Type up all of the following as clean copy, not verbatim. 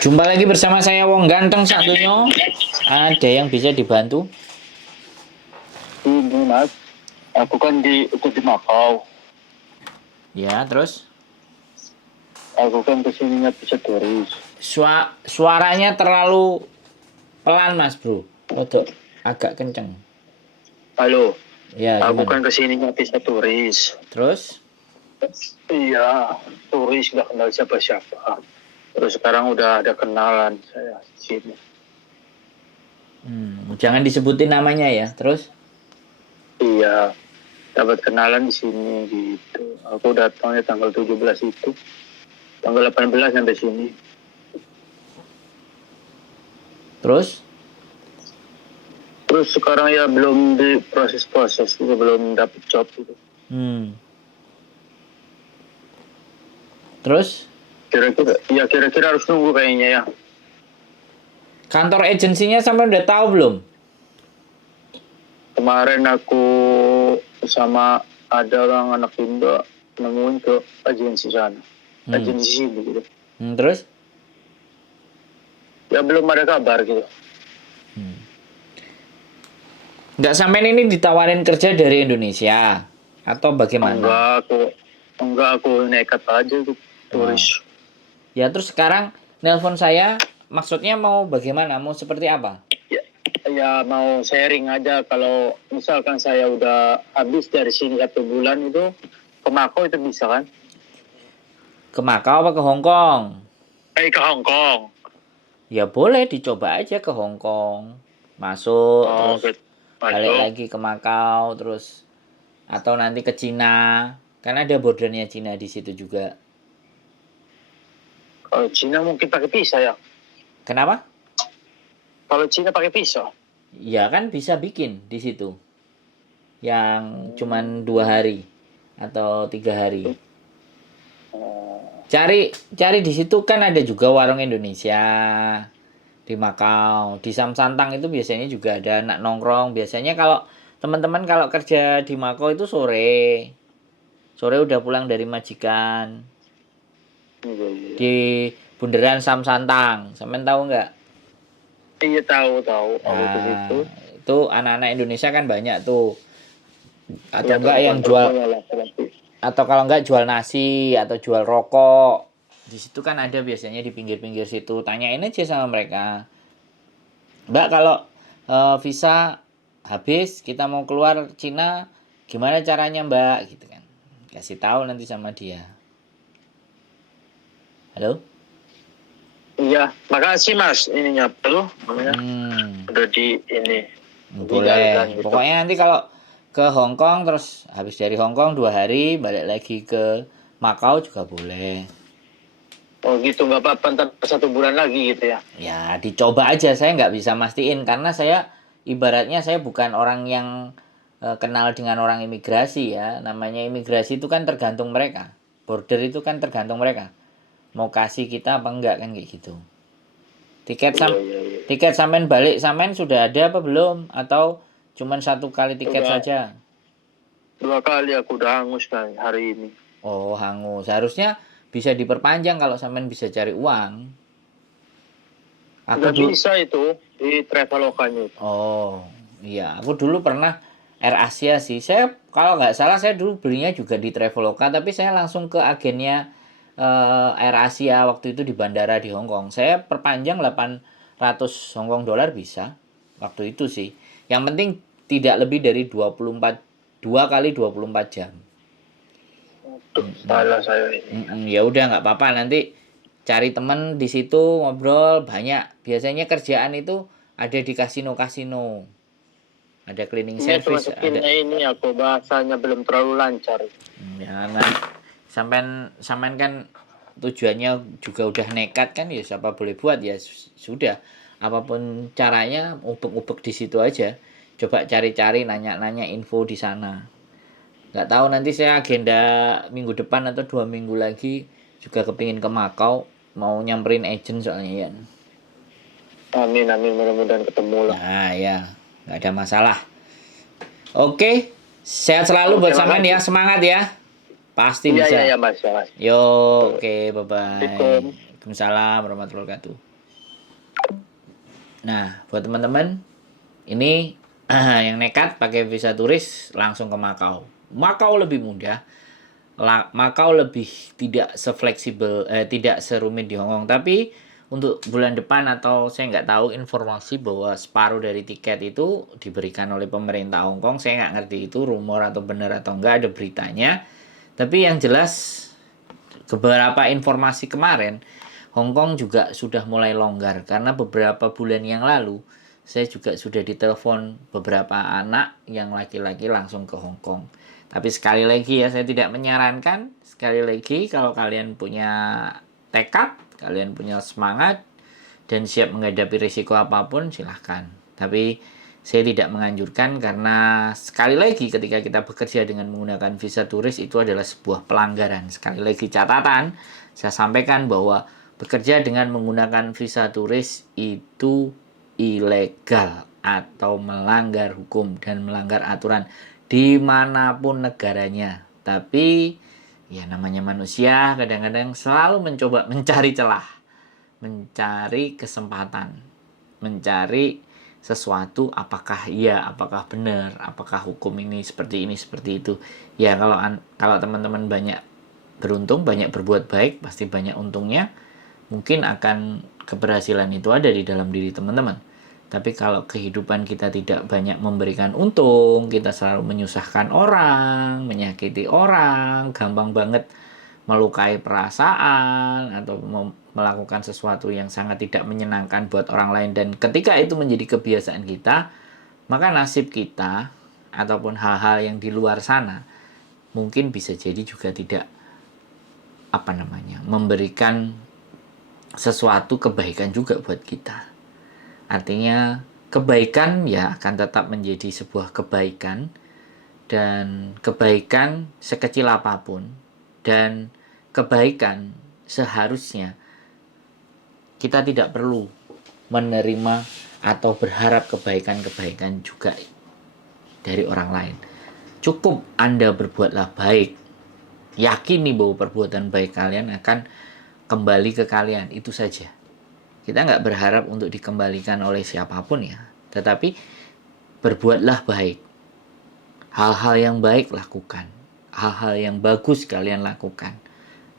Jumpa lagi bersama saya Wong Ganteng satunya. Ada yang bisa dibantu? Ini mas, aku kan ikut di Macau. Ya, terus? Aku kan kesininya bisa turis. Suaranya terlalu pelan mas bro. Rodok agak kenceng. Halo, Ya, aku kan gimana? kesininya bisa turis. Terus? Iya, turis nggak kenal siapa-siapa. Terus sekarang udah ada kenalan saya di sini. Jangan disebutin namanya ya. Terus? Iya, dapat kenalan di sini gitu. Aku datangnya tanggal 17 itu. Tanggal 18 sampai sini. Terus? Terus sekarang ya belum di proses-proses, juga belum dapet job gitu. Terus? Kira-kira harus nunggu kayaknya ya. Kantor agensinya sampai udah tahu belum? Kemarin aku sama ada orang anak Indo nemuin ke agensi sana. Agensi sini gitu. Terus? Ya belum ada kabar gitu. Nggak sampai ini ditawarin kerja dari Indonesia? Atau bagaimana? Enggak aku nekat aja gitu. Turis. Ya terus sekarang nelpon saya maksudnya mau bagaimana? Mau seperti apa? Ya mau sharing aja kalau misalkan saya udah habis dari sini 1 bulan itu ke Macau itu bisa kan? Ke Makau apa ke Hong Kong? Ke Hong Kong. Ya boleh dicoba aja ke Hong Kong. Masuk terus Gitu. balik Masuk. lagi ke Makau terus atau nanti ke Cina. Kan ada bordernya Cina di situ juga. Kalau Cina mungkin pakai visa ya. Kenapa? Kalau Cina pakai visa. Ya kan bisa bikin di situ. Yang cuman 2 hari atau 3 hari. Cari di situ kan ada juga warung Indonesia di Makau. Di Samsantang itu biasanya juga ada anak nongkrong. Biasanya kalau teman-teman kalau kerja di Makau itu sore. Sore udah pulang dari majikan. Di bundaran Samsantang. Sampean tahu nggak? Iya tahu aku ke Nah, situ. itu anak-anak Indonesia kan banyak tuh. Atau Iya enggak yang jual perempuan laki-laki. atau kalau enggak jual nasi atau jual rokok. Di situ kan ada biasanya di pinggir-pinggir situ. Tanyain aja sama mereka. Mbak kalau visa habis kita mau keluar Cina gimana caranya Mbak gitu kan. Kasih tahu nanti sama dia. Halo? Iya, makasih Mas ininya tuh namanya. Udah di ini. Boleh. Gitu. Pokoknya nanti kalau ke Hong Kong terus habis dari Hong Kong 2 hari balik lagi ke Makau juga boleh. Oh gitu nggak apa-apa ntar 1 bulan lagi gitu ya. Ya dicoba aja, saya nggak bisa mastiin karena saya ibaratnya saya bukan orang yang kenal dengan orang imigrasi ya. Namanya imigrasi itu kan tergantung mereka. Border itu kan tergantung mereka. Mau kasih kita apa enggak kan kayak gitu. Iya. Tiket sampean balik sampean sudah ada apa belum? Atau cuman 1 kali tiket Udah. saja? 2 kali aku udah hangus kan hari ini. Oh hangus. Seharusnya bisa diperpanjang kalau sampean bisa cari uang. Nggak bisa itu di Traveloka-nya. Oh iya, aku dulu pernah AirAsia sih. Saya kalau nggak salah saya dulu belinya juga di Traveloka, tapi saya langsung ke agennya AirAsia waktu itu di bandara di Hong Kong. Saya perpanjang 800 Hong Kong dolar bisa waktu itu sih. Yang penting tidak lebih dari 2 kali 24 jam. Salah saya ini. Ya udah nggak apa-apa nanti cari temen di situ ngobrol banyak. Biasanya kerjaan itu ada di kasino-kasino. Ada cleaning service, ada. Ini aku bahasanya belum terlalu lancar. Ya kan sampean kan tujuannya juga udah nekat kan ya siapa boleh buat ya sudah apapun caranya ubek-ubek di situ aja. Coba cari-cari nanya-nanya info di sana. Nggak tahu nanti saya agenda minggu depan atau 2 minggu lagi juga kepingin ke Makau mau nyamperin agent soalnya ya. Amin mudah-mudahan ketemu lah. Nah ya nggak ada masalah. Oke, sehat selalu buat sampean ya, semangat ya, pasti bisa. Iya mas. Yo, oke, bye bye. Waalaikumsalam warahmatullahi wabarakatuh. Nah, buat teman-teman, ini yang nekat pakai visa turis langsung ke Makau. Makau lebih mudah. Makau lebih tidak sefleksibel, tidak serumit di Hong Kong. Tapi untuk bulan depan atau saya nggak tahu informasi bahwa separuh dari tiket itu diberikan oleh pemerintah Hong Kong. Saya nggak ngerti itu rumor atau benar atau enggak, ada beritanya. Tapi yang jelas beberapa informasi kemarin Hong Kong juga sudah mulai longgar karena beberapa bulan yang lalu saya juga sudah ditelepon beberapa anak yang laki-laki langsung ke Hong Kong. Tapi sekali lagi ya, saya tidak menyarankan. Sekali lagi, kalau kalian punya tekad, kalian punya semangat dan siap menghadapi risiko apapun, silahkan. Tapi saya tidak menganjurkan karena sekali lagi ketika kita bekerja dengan menggunakan visa turis itu adalah sebuah pelanggaran. Sekali lagi catatan, saya sampaikan bahwa bekerja dengan menggunakan visa turis itu ilegal atau melanggar hukum dan melanggar aturan dimanapun negaranya. Tapi ya namanya manusia kadang-kadang selalu mencoba mencari celah, mencari kesempatan, mencari sesuatu, apakah iya, apakah benar, apakah hukum ini, seperti itu. Ya kalau teman-teman banyak beruntung, banyak berbuat baik, pasti banyak untungnya. Mungkin akan keberhasilan itu ada di dalam diri teman-teman. Tapi kalau kehidupan kita tidak banyak memberikan untung, kita selalu menyusahkan orang, menyakiti orang, gampang banget melukai perasaan atau melakukan sesuatu yang sangat tidak menyenangkan buat orang lain, dan ketika itu menjadi kebiasaan kita, maka nasib kita ataupun hal-hal yang di luar sana mungkin bisa jadi juga tidak memberikan sesuatu kebaikan juga buat kita. Artinya kebaikan ya akan tetap menjadi sebuah kebaikan, dan kebaikan sekecil apapun, dan kebaikan seharusnya kita tidak perlu menerima atau berharap kebaikan-kebaikan juga dari orang lain. Cukup Anda berbuatlah baik, yakini bahwa perbuatan baik kalian akan kembali ke kalian, itu saja. Kita nggak berharap untuk dikembalikan oleh siapapun ya, tetapi berbuatlah baik. Hal-hal yang baik lakukan, hal-hal yang bagus kalian lakukan.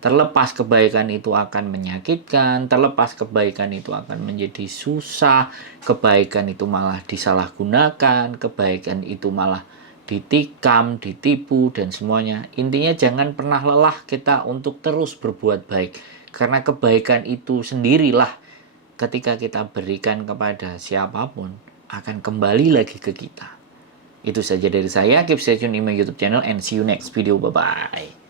Terlepas kebaikan itu akan menyakitkan, terlepas kebaikan itu akan menjadi susah, kebaikan itu malah disalahgunakan, kebaikan itu malah ditikam, ditipu, dan semuanya. Intinya jangan pernah lelah kita untuk terus berbuat baik. Karena kebaikan itu sendirilah ketika kita berikan kepada siapapun akan kembali lagi ke kita. Itu saja dari saya. Keep stay tune in my YouTube channel and see you next video. Bye-bye.